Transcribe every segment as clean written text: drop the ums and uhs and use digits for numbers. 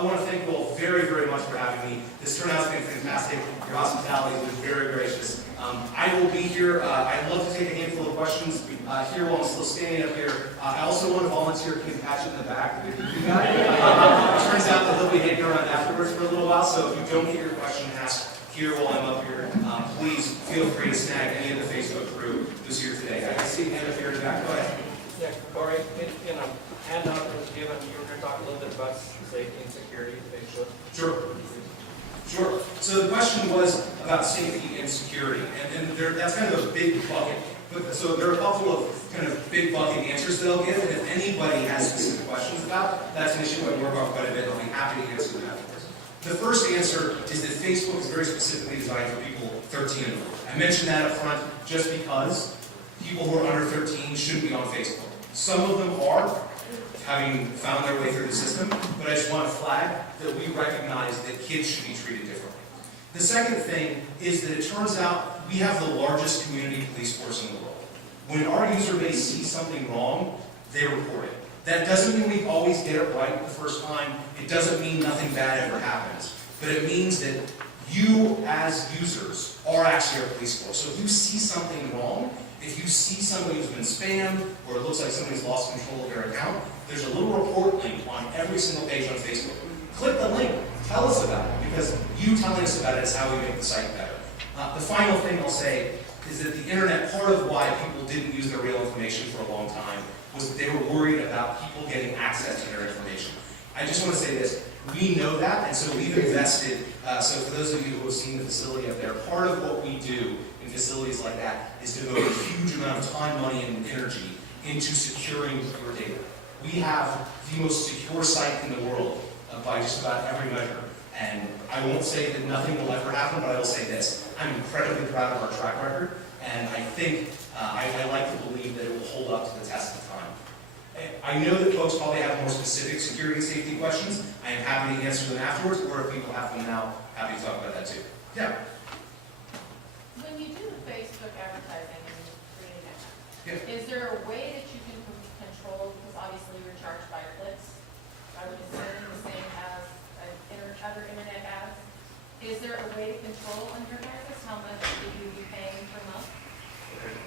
I want to thank you all very, very much for having me. This turnout's been fantastic. Your hospitality has been very gracious. I will be here. I'd love to take a handful of questions here while I'm still standing up here. I also want to volunteer Kim Patchett in the back. It turns out that he'll be hanging around afterwards for a little while, so if you don't get your question asked here while I'm up here, please feel free to snag any of the Facebook crew who's here today. I see a hand up here in the back. Go ahead. Yeah, Corey, in a handout that was given, you were going to talk a little bit about safety and security, Facebook. Sure. So the question was about safety and security, and that's kind of a big bucket. So there are a couple of kind of big bucket answers that I'll give, and if anybody has specific questions about, that's an issue I work on quite a bit, and I'll be happy to answer them afterwards. The first answer is that Facebook is very specifically designed for people 13 and over. I mentioned that up front just because people who are under 13 shouldn't be on Facebook. Some of them are, having found their way through the system, but I just want to flag that we recognize that kids should be treated differently. The second thing is that it turns out we have the largest community police force in the world. When our user base sees something wrong, they report it. That doesn't mean we always get it right the first time. It doesn't mean nothing bad ever happens. But it means that you, as users, are actually our police force. So if you see something wrong, if you see somebody who's been spammed, or it looks like somebody's lost control of their account, there's a little report link on every single page on Facebook. Click the link, tell us about it, because you telling us about it is how we make the site better. The final thing I'll say is that the internet, part of why people didn't use their real information for a long time was that they were worried about people getting access to their information. I just want to say this, we know that, and so we've invested, so for those of you who have seen the facility up there, part of what we do in facilities like that is devote a huge amount of time, money, and energy into securing your data. We have the most secure site in the world by just about every measure. And I won't say that nothing will ever happen, but I will say this. I'm incredibly proud of our track record, and I think I like to believe that it will hold up to the test of time. I know that folks probably have more specific security and safety questions. I am happy to answer them afterwards, or if people have them now, happy to talk about that too. Yeah? When you do the Facebook advertising and creating ads, Yeah. is there a way that you can control, because obviously you're charged by clicks, I would assume the same as other internet ads. Is there a way to control on your guys how much you be paying per month?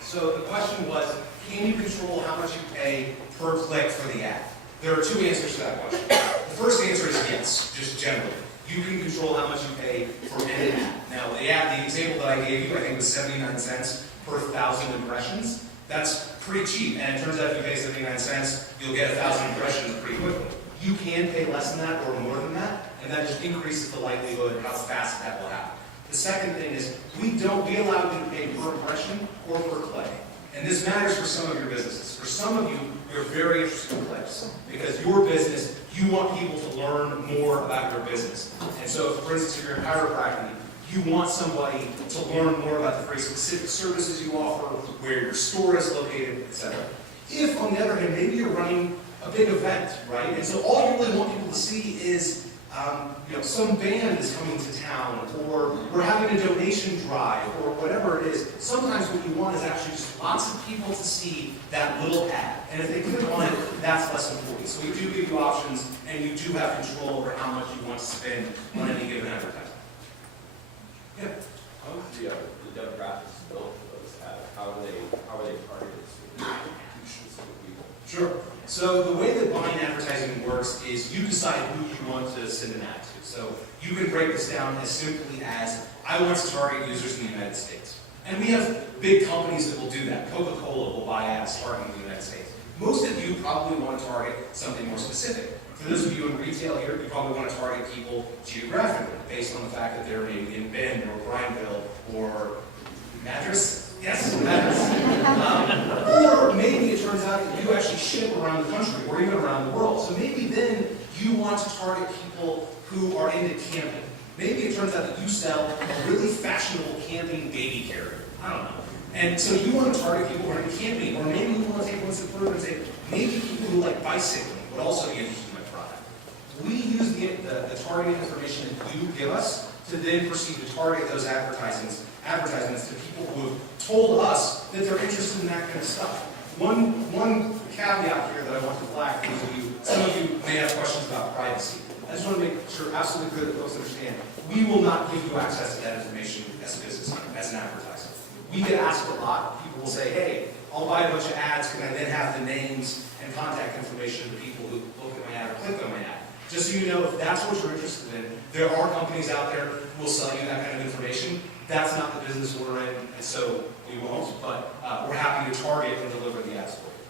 So the question was, can you control how much you pay per click for the ad? There are two answers to that question. The first answer is yes, just generally. You can control how much you pay for any ad. Now, the example that I gave you, I think was 79 cents per 1,000 impressions. That's pretty cheap, and it turns out if you pay 79 cents, you'll get 1,000 impressions pretty quickly. You can pay less than that or more than that, and that just increases the likelihood how fast that will happen. The second thing is, we allow you to pay per impression or per click. And this matters for some of your businesses. For some of you, you're very interested in clicks, because your business, you want people to learn more about your business. And so, for instance, if you're in chiropractic, you want somebody to learn more about the very specific services you offer, where your store is located, etc. If, on the other hand, maybe you're running a big event, right? And so all you really want people to see is, some band is coming to town, or we're having a donation drive, or whatever it is. Sometimes what you want is actually just lots of people to see that little ad. And if they click on it, that's less important. So we do give you options, and you do have control over how much you want to spend on any given advertisement. Yeah. How is the demographics built for those ads? How are they targeted to people? Sure. So the way that buying advertising works is you decide who you want to send an ad to. So you can break this down as simply as, I want to target users in the United States. And we have big companies that will do that. Coca-Cola will buy ads targeting the United States. Most of you probably want to target something more specific. For those of you in retail here, you probably want to target people geographically, based on the fact that they're maybe in Bend or Prineville or Madras. Yes, Madras. Or maybe it turns out that you actually ship around the country or even around the world. So maybe then you want to target people who are into camping. Maybe it turns out that you sell a really fashionable camping baby carrier. I don't know. And so you want to target people who are into camping, or maybe you want to take one step further and say, maybe people who like bicycling would also be interested in my product. We use the targeting information that you give us to then proceed to target those advertisements to people who have told us that they're interested in that kind of stuff. One caveat here that I want to flag for those of you, some of you may have questions about about privacy. I just want to make sure absolutely clear that folks understand, we will not give you access to that information as a business owner, as an advertiser. We get asked a lot. People will say, hey, I'll buy a bunch of ads, can I then have the names and contact information of the people who look at my ad or click on my ad? Just so you know, if that's what you're interested in, there are companies out there who will sell you that kind of information. That's not the business we're in, and so we won't, but we're happy to target and deliver the ads for you.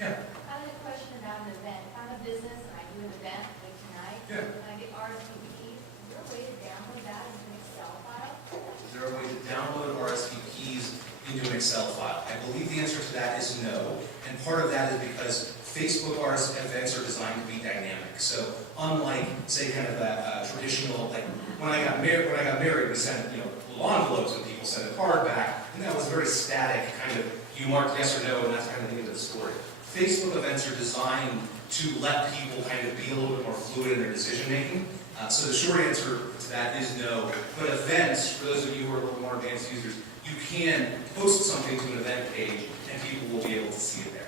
Yeah? I have a question about an event. If I'm a business and I do an event like tonight, Yeah. and I get RSVPs, is there a way to download that into an Excel file? Is there a way to download RSVPs into an Excel file? I believe the answer to that is no, and part of that is because Facebook events are designed to be dynamic. So unlike, say, kind of that traditional, like when I got married, we sent little envelopes and people sent a card back, and that was very static, kind of you mark yes or no, and that's kind of the end of the story. Facebook events are designed to let people kind of be a little bit more fluid in their decision making. So the short answer to that is no. But events, for those of you who are a little more advanced users, you can post something to an event page, and people will be able to see it there.